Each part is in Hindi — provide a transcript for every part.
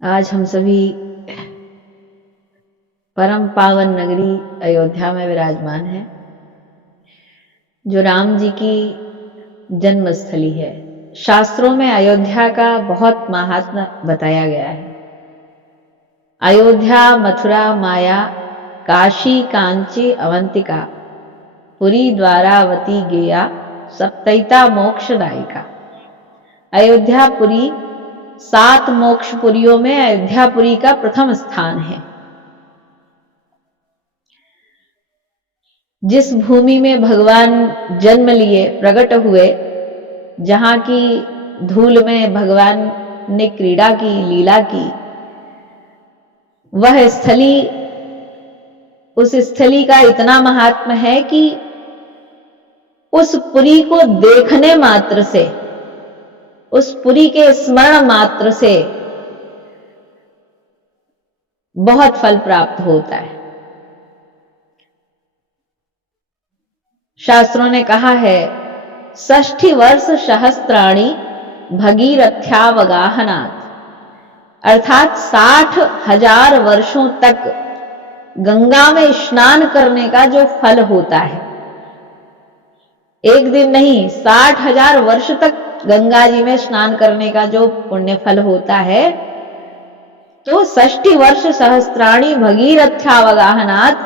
आज हम सभी परम पावन नगरी अयोध्या में विराजमान हैं, जो राम जी की जन्मस्थली है। शास्त्रों में अयोध्या का बहुत महात्म्य बताया गया है। अयोध्या, मथुरा, माया, काशी, कांची, अवंतिका, पुरी, द्वारावती, गेया, सप्तैता मोक्षदायिका। अयोध्यापुरी 7 मोक्षपुरियों में अयोध्यापुरी का प्रथम स्थान है। जिस भूमि में भगवान जन्म लिए, प्रकट हुए, जहां की धूल में भगवान ने क्रीड़ा की, लीला की, वह स्थली, उस स्थली का इतना महात्म्य है कि उस पुरी को देखने मात्र से, उस पुरी के स्मरण मात्र से बहुत फल प्राप्त होता है। शास्त्रों ने कहा है, 60 वर्ष सहस्त्राणी भगीरथ्यावगाहनात्, अर्थात 60,000 वर्षों तक गंगा में स्नान करने का जो फल होता है, एक दिन नहीं, 60,000 वर्ष तक गंगा जी में स्नान करने का जो पुण्य फल होता है, तो 60 वर्ष सहस्त्राणी भगीरथ्यावगाहनात्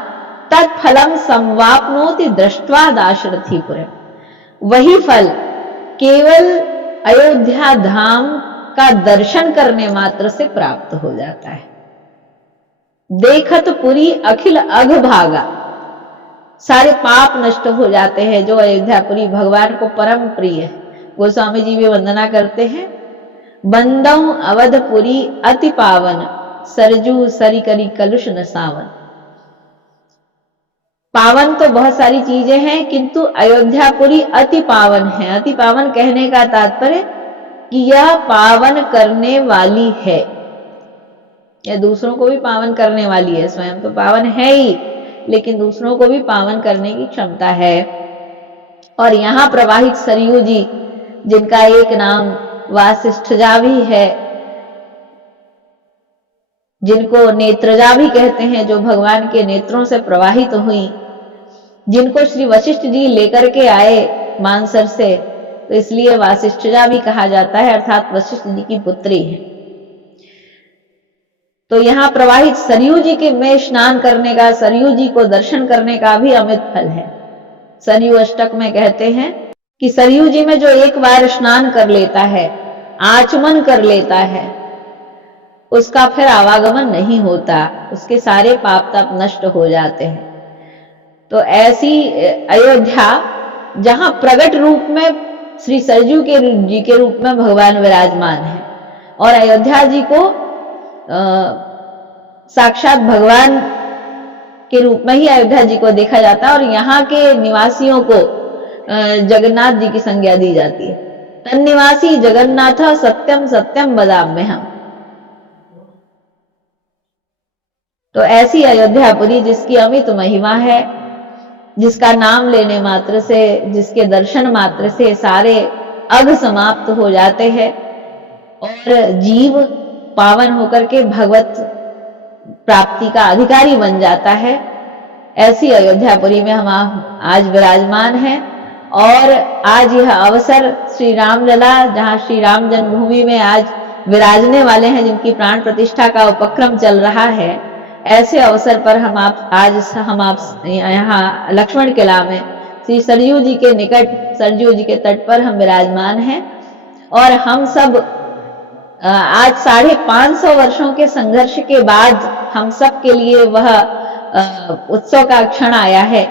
तत्फलम संवाप्नोति दृष्ट्वा दाशरथीपुरम। वही फल केवल अयोध्या धाम का दर्शन करने मात्र से प्राप्त हो जाता है। देखत पुरी अखिल अघ भागा, सारे पाप नष्ट हो जाते हैं। जो अयोध्यापुरी भगवान को परम प्रिय है, गोस्वामी जी भी वंदना करते हैं। बंदौ अवधपुरी अति पावन, सरजू सरी करी कलुष न सावन। पावन तो बहुत सारी चीजें हैं, किंतु अयोध्यापुरी अति पावन है। अति पावन कहने का तात्पर्य कि यह पावन करने वाली है, यह दूसरों को भी पावन करने वाली है। स्वयं तो पावन है ही, लेकिन दूसरों को भी पावन करने की क्षमता है। और यहां प्रवाहित सरयू जी, जिनका एक नाम वासिष्ठजा भी है, जिनको नेत्रजा भी कहते हैं, जो भगवान के नेत्रों से प्रवाहित हुई, जिनको श्री वशिष्ठ जी लेकर के आए मानसर से, तो इसलिए वासिष्ठजा भी कहा जाता है, अर्थात वशिष्ठ जी की पुत्री है। तो यहां प्रवाहित सरयू जी के में स्नान करने का, सरयू जी को दर्शन करने का भी अमित फल है। सरयू अष्टक में कहते हैं कि सरयू जी में जो एक बार स्नान कर लेता है, आचमन कर लेता है, उसका फिर आवागमन नहीं होता, उसके सारे पाप ताप नष्ट हो जाते हैं। तो ऐसी अयोध्या, जहां प्रगट रूप में श्री सरयू जी के रूप में भगवान विराजमान है, और अयोध्या जी को साक्षात भगवान के रूप में ही अयोध्या जी को देखा जाता है, और यहाँ के निवासियों को जगन्नाथ जी की संज्ञा दी जाती है। तन निवासी जगन्नाथ सत्यम सत्यम वदाम्यहम्। तो ऐसी अयोध्यापुरी, जिसकी अमित महिमा है, जिसका नाम लेने मात्र से, जिसके दर्शन मात्र से सारे अघ समाप्त हो जाते हैं और जीव पावन होकर के भगवत प्राप्ति का अधिकारी बन जाता है, ऐसी अयोध्यापुरी में हम आज विराजमान हैं। और आज यह अवसर श्री रामलला, जहां श्री राम जन्मभूमि में आज विराजने वाले हैं, जिनकी प्राण प्रतिष्ठा का उपक्रम चल रहा है, ऐसे अवसर पर हम यहाँ लक्ष्मण किला में श्री सरयू जी के निकट, सरयू जी के तट पर हम विराजमान हैं। और हम सब आज 550 वर्षों के संघर्ष के बाद हम सब के लिए वह उत्सव का क्षण आया है,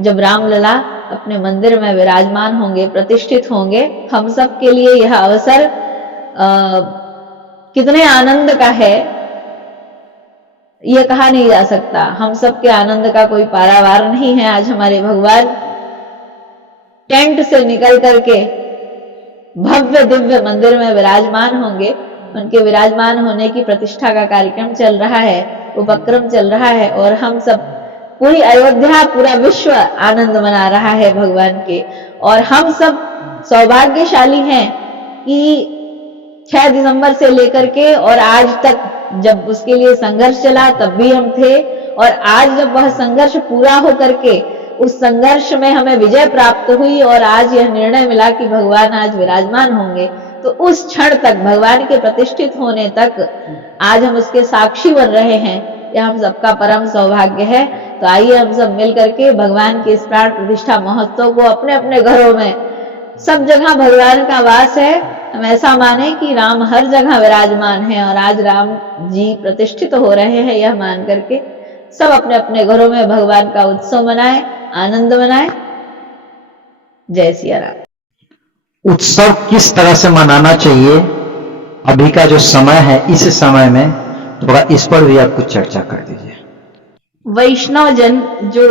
जब रामलला अपने मंदिर में विराजमान होंगे, प्रतिष्ठित होंगे। हम सब के लिए यह अवसर कितने आनंद का है, यह कहा नहीं जा सकता। हम सब के आनंद का कोई पारावार नहीं है। आज हमारे भगवान टेंट से निकल करके भव्य दिव्य मंदिर में विराजमान होंगे। उनके विराजमान होने की प्रतिष्ठा का कार्यक्रम चल रहा है, उपक्रम चल रहा है, और हम सब, पूरी अयोध्या, पूरा विश्व आनंद मना रहा है भगवान के। और हम सब सौभाग्यशाली हैं कि 6 दिसंबर से लेकर के और आज तक जब उसके लिए संघर्ष चला तब भी हम थे, और आज जब वह संघर्ष पूरा हो करके उस संघर्ष में हमें विजय प्राप्त हुई और आज यह निर्णय मिला कि भगवान आज विराजमान होंगे, तो उस क्षण तक, भगवान के प्रतिष्ठित होने तक आज हम उसके साक्षी बन रहे हैं। यह हम सबका परम सौभाग्य है। तो आइए हम सब मिल करके भगवान के इस प्राण प्रतिष्ठा महोत्सव को अपने अपने घरों में, सब जगह भगवान का वास है, हम ऐसा माने कि राम हर जगह विराजमान है और आज राम जी प्रतिष्ठित हो रहे हैं, यह मान करके सब अपने अपने घरों में भगवान का उत्सव मनाएं, आनंद मनाएं। जय सिया राम। उत्सव किस तरह से मनाना चाहिए अभी का जो समय है, इस समय में थोड़ा इस पर भी आप कुछ चर्चा कर दीजिए। वैष्णव जन जो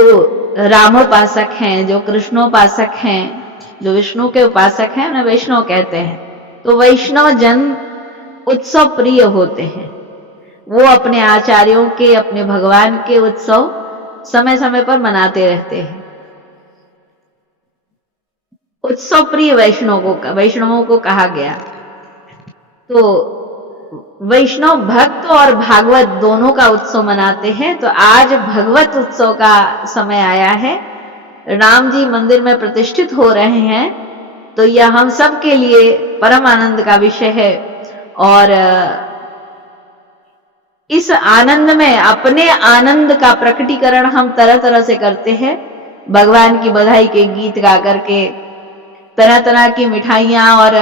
रामोपासक हैं, जो कृष्णोपासक हैं, जो विष्णु के उपासक हैं, उन्हें वैष्णव कहते हैं। तो वैष्णव जन उत्सव प्रिय होते हैं। वो अपने आचार्यों के, अपने भगवान के उत्सव समय समय पर मनाते रहते हैं। उत्सव प्रिय वैष्णवों को कहा गया। तो वैष्णव भक्त और भागवत दोनों का उत्सव मनाते हैं। तो आज भगवत उत्सव का समय आया है। राम जी मंदिर में प्रतिष्ठित हो रहे हैं, तो यह हम सब के लिए परम आनंद का विषय है। और इस आनंद में अपने आनंद का प्रकटीकरण हम तरह तरह से करते हैं। भगवान की बधाई के गीत गा करके, तरह तरह की मिठाइयां और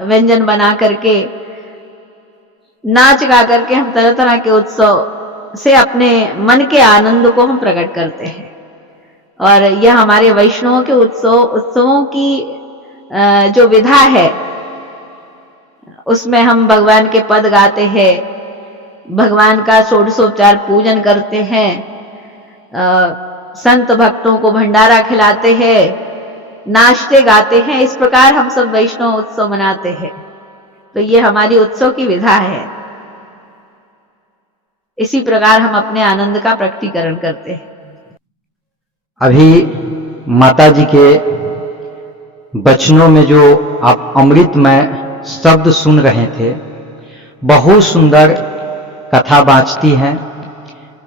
व्यंजन बना करके, नाच गा करके हम तरह तरह के उत्सव से अपने मन के आनंद को हम प्रकट करते हैं। और यह हमारे वैष्णवों के उत्सवों की जो विधा है, उसमें हम भगवान के पद गाते हैं, भगवान का षोडशोपचार पूजन करते हैं, संत भक्तों को भंडारा खिलाते हैं, नाचते गाते हैं। इस प्रकार हम सब वैष्णव उत्सव मनाते हैं। तो ये हमारी उत्सव की विधा है। इसी प्रकार हम अपने आनंद का प्रकटीकरण करते हैं। अभी माता जी के वचनों में जो आप अमृतमय शब्द सुन रहे थे, बहुत सुंदर कथा बाँचती हैं।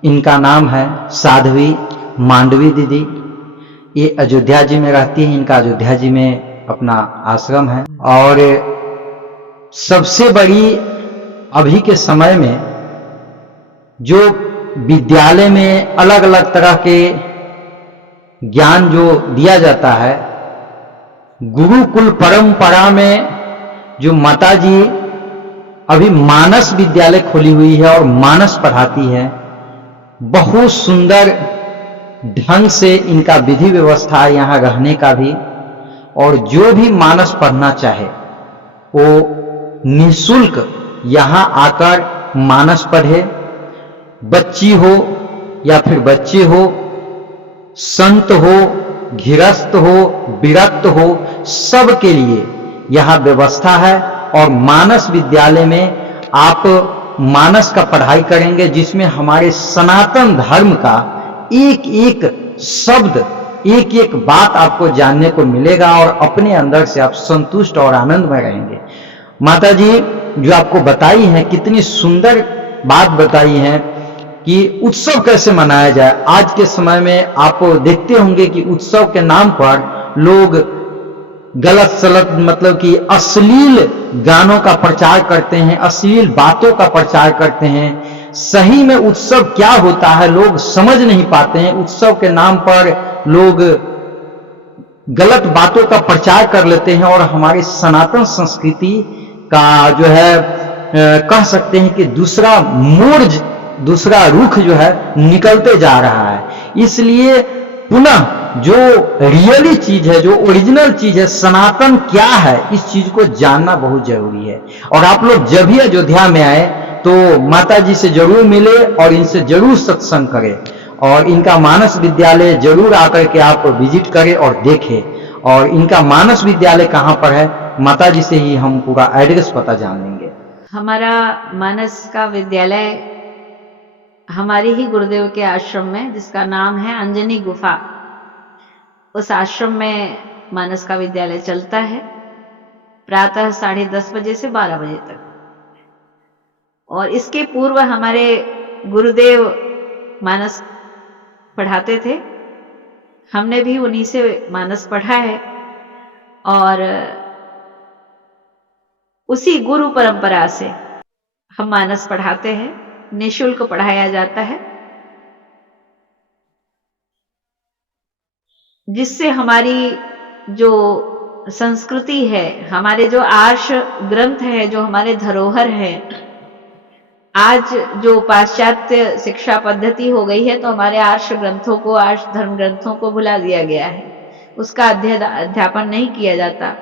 इनका नाम है साध्वी मांडवी दीदी। ये अयोध्या जी में रहती है। इनका अयोध्या जी में अपना आश्रम है। और सबसे बड़ी अभी के समय में जो विद्यालय में अलग अलग तरह के ज्ञान जो दिया जाता है, गुरुकुल परंपरा में जो माता जी अभी मानस विद्यालय खोली हुई है और मानस पढ़ाती है, बहुत सुंदर ढंग से इनका विधि व्यवस्था है यहाँ रहने का भी। और जो भी मानस पढ़ना चाहे वो निःशुल्क यहाँ आकर मानस पढ़े। बच्ची हो या फिर बच्चे हो, संत हो, गृहस्थ हो, विरक्त हो, सबके लिए यहाँ व्यवस्था है। और मानस विद्यालय में आप मानस का पढ़ाई करेंगे, जिसमें हमारे सनातन धर्म का एक एक शब्द, एक एक बात आपको जानने को मिलेगा और अपने अंदर से आप संतुष्ट और आनंद में रहेंगे। माता जी जो आपको बताई है, कितनी सुंदर बात बताई है कि उत्सव कैसे मनाया जाए। आज के समय में आप देखते होंगे कि उत्सव के नाम पर लोग गलत सलत, मतलब कि अश्लील गानों का प्रचार करते हैं, अश्लील बातों का प्रचार करते हैं। सही में उत्सव क्या होता है लोग समझ नहीं पाते हैं। उत्सव के नाम पर लोग गलत बातों का प्रचार कर लेते हैं और हमारी सनातन संस्कृति का जो है कह सकते हैं कि दूसरा मोड़, दूसरा रुख जो है निकलते जा रहा है। इसलिए पुनः जो रियली चीज है, जो ओरिजिनल चीज है, सनातन क्या है, इस चीज को जानना बहुत जरूरी है। और आप लोग जब भी अयोध्या में आए तो माता जी से जरूर मिले और इनसे जरूर सत्संग करें और इनका मानस विद्यालय जरूर आकर के आप विजिट करें और देखें। और इनका मानस विद्यालय कहाँ पर है, माता जी से ही हम पूरा एड्रेस पता जान लेंगे। हमारा मानस का विद्यालय हमारे ही गुरुदेव के आश्रम में, जिसका नाम है अंजनी गुफा, उस आश्रम में मानस का विद्यालय चलता है। प्रातः 10:30 बजे से 12 बजे तक। और इसके पूर्व हमारे गुरुदेव मानस पढ़ाते थे, हमने भी उन्हीं से मानस पढ़ा है और उसी गुरु परंपरा से हम मानस पढ़ाते हैं, निःशुल्क पढ़ाया जाता है, जिससे हमारी जो संस्कृति है, हमारे जो आर्ष ग्रंथ है, जो हमारे धरोहर है, आज जो पाश्चात्य शिक्षा पद्धति हो गई है तो हमारे आर्ष ग्रंथों को, आर्ष धर्म ग्रंथों को भुला दिया गया है, उसका अध्यापन नहीं किया जाता।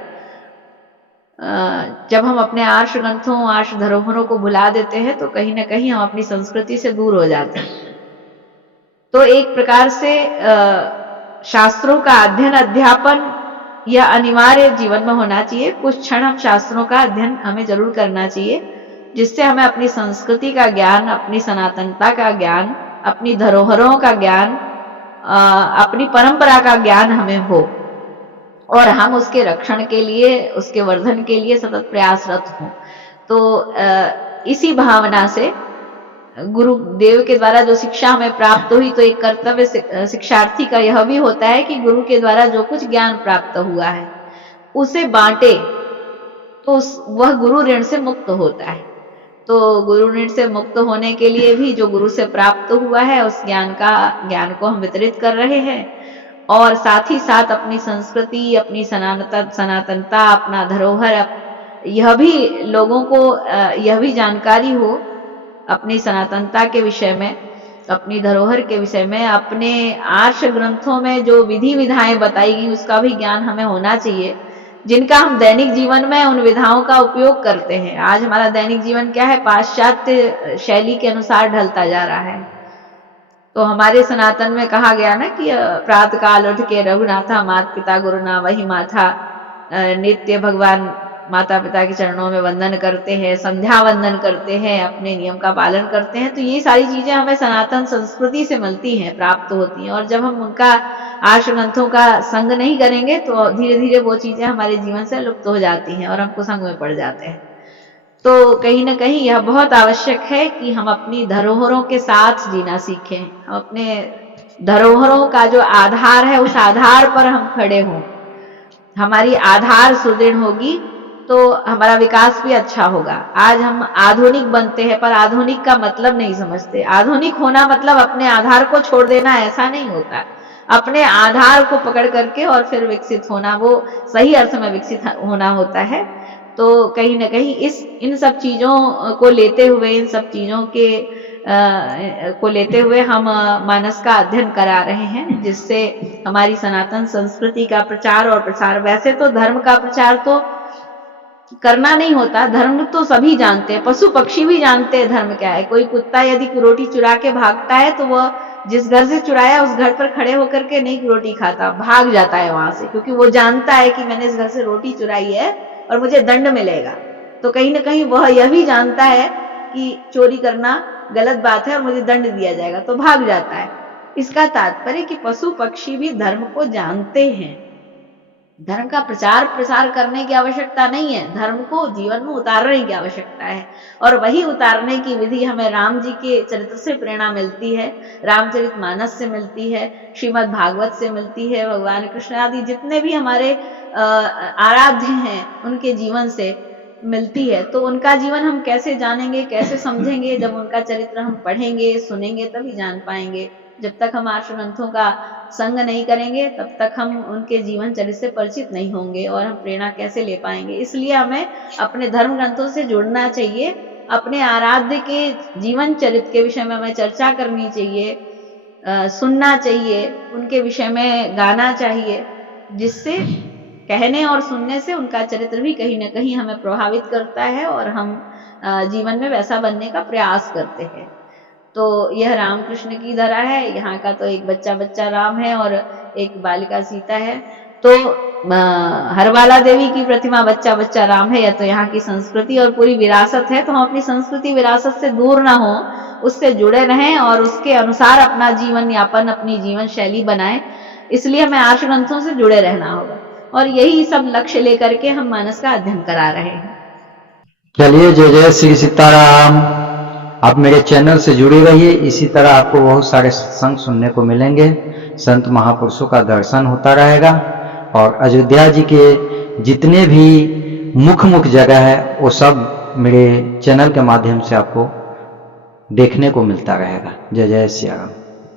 जब हम अपने आर्ष ग्रंथों, आर्ष धरोहरों को भुला देते हैं तो कहीं ना कहीं हम अपनी संस्कृति से दूर हो जाते हैं। तो एक प्रकार से शास्त्रों का अध्ययन, अध्यापन यह अनिवार्य जीवन में होना चाहिए। कुछ क्षण हम शास्त्रों का अध्ययन हमें जरूर करना चाहिए, जिससे हमें अपनी संस्कृति का ज्ञान, अपनी सनातनता का ज्ञान, अपनी धरोहरों का ज्ञान, अपनी परंपरा का ज्ञान हमें हो और हम उसके रक्षण के लिए, उसके वर्धन के लिए सतत प्रयासरत हों। तो इसी भावना से गुरुदेव के द्वारा जो शिक्षा हमें प्राप्त हुई, तो एक कर्तव्य शिक्षार्थी का यह भी होता है कि गुरु के द्वारा जो कुछ ज्ञान प्राप्त हुआ है उसे बांटे, तो वह गुरु ऋण से मुक्त होता है। तो गुरु ऋण से मुक्त होने के लिए भी जो गुरु से प्राप्त हुआ है उस ज्ञान को हम वितरित कर रहे हैं और साथ ही साथ अपनी संस्कृति, अपनी सनातनता, अपना धरोहर, यह भी लोगों को यह भी जानकारी हो अपनी सनातनता के विषय में, अपनी धरोहर के विषय में, अपने आर्ष ग्रंथों में जो विधि विधाएं बताई गई उसका भी ज्ञान हमें होना चाहिए, जिनका हम दैनिक जीवन में उन विधाओं का उपयोग करते हैं। आज हमारा दैनिक जीवन क्या है, पाश्चात्य शैली के अनुसार ढलता जा रहा है। तो हमारे सनातन में कहा गया ना कि प्रातः काल उठ के रघुनाथा, माता पिता गुरु ना वही माथा, नित्य भगवान माता पिता के चरणों में वंदन करते हैं, संध्या वंदन करते हैं, अपने नियम का पालन करते हैं। तो ये सारी चीजें हमें सनातन संस्कृति से मिलती हैं, प्राप्त होती हैं। और जब हम उनका आर्ष ग्रंथों का संग नहीं करेंगे तो धीरे धीरे वो चीजें हमारे जीवन से लुप्त हो जाती हैं और हम कुसंग में पड़ जाते हैं। तो कहीं ना कहीं यह बहुत आवश्यक है कि हम अपनी धरोहरों के साथ जीना सीखें। हम अपने धरोहरों का जो आधार है उस आधार पर हम खड़े हों। हमारी आधार सुदृढ़ होगी तो हमारा विकास भी अच्छा होगा। आज हम आधुनिक बनते हैं पर आधुनिक का मतलब नहीं समझते। आधुनिक होना मतलब अपने आधार को छोड़ देना, ऐसा नहीं होता। अपने आधार को पकड़ करके और फिर विकसित होना, वो सही अर्थ में विकसित होना होता है। तो कहीं ना कहीं इन सब चीजों को लेते हुए, इन सब चीजों को लेते हुए हम मानस का अध्ययन करा रहे हैं, जिससे हमारी सनातन संस्कृति का प्रचार और प्रसार। वैसे तो धर्म का प्रचार तो करना नहीं होता, धर्म तो सभी जानते हैं, पशु पक्षी भी जानते हैं धर्म क्या है। कोई कुत्ता यदि रोटी चुरा के भागता है तो वह जिस घर से चुराया उस घर पर खड़े होकर के नहीं रोटी खाता, भाग जाता है वहां से, क्योंकि वो जानता है कि मैंने इस घर से रोटी चुराई है और मुझे दंड मिलेगा। तो कहीं ना कहीं वह यह भी जानता है कि चोरी करना गलत बात है और मुझे दंड दिया जाएगा, तो भाग जाता है। इसका तात्पर्य कि पशु पक्षी भी धर्म को जानते हैं। धर्म का प्रचार प्रसार करने की आवश्यकता नहीं है, धर्म को जीवन में उतारने की आवश्यकता है। और वही उतारने की विधि हमें राम जी के चरित्र से प्रेरणा मिलती है, रामचरितमानस से मिलती है, श्रीमद् भागवत से मिलती है, भगवान कृष्ण आदि जितने भी हमारे आराध्य हैं उनके जीवन से मिलती है। तो उनका जीवन हम कैसे जानेंगे, कैसे समझेंगे? जब उनका चरित्र हम पढ़ेंगे, सुनेंगे, तभी जान पाएंगे। जब तक हम आर्ष ग्रंथों का संग नहीं करेंगे तब तक हम उनके जीवन चरित्र से परिचित नहीं होंगे और हम प्रेरणा कैसे ले पाएंगे। इसलिए हमें अपने धर्म ग्रंथों से जुड़ना चाहिए, अपने आराध्य के जीवन चरित्र के विषय में हमें चर्चा करनी चाहिए, सुनना चाहिए, उनके विषय में गाना चाहिए, जिससे कहने और सुनने से उनका चरित्र भी कहीं ना कहीं हमें प्रभावित करता है और हम जीवन में वैसा बनने का प्रयास करते हैं। तो यह रामकृष्ण की धरा है। यहाँ का तो एक बच्चा बच्चा राम है और एक बालिका सीता है। तो हरबाला देवी की प्रतिमा बच्चा बच्चा राम है। यह तो यहाँ की संस्कृति और पूरी विरासत है। तो हम अपनी संस्कृति विरासत से दूर ना हो, उससे जुड़े रहें और उसके अनुसार अपना जीवन यापन, अपनी जीवन शैली बनाएं। इसलिए हमें आर्ष ग्रंथों से जुड़े रहना होगा। और यही सब लक्ष्य लेकर के हम मानस का अध्ययन करा रहे हैं। चलिए, जय जय श्री सीताराम। आप मेरे चैनल से जुड़े रहिए, इसी तरह आपको बहुत सारे सत्संग सुनने को मिलेंगे, संत महापुरुषों का दर्शन होता रहेगा और अयोध्या जी के जितने भी मुख्य जगह है वो सब मेरे चैनल के माध्यम से आपको देखने को मिलता रहेगा। जय जय सिया राम।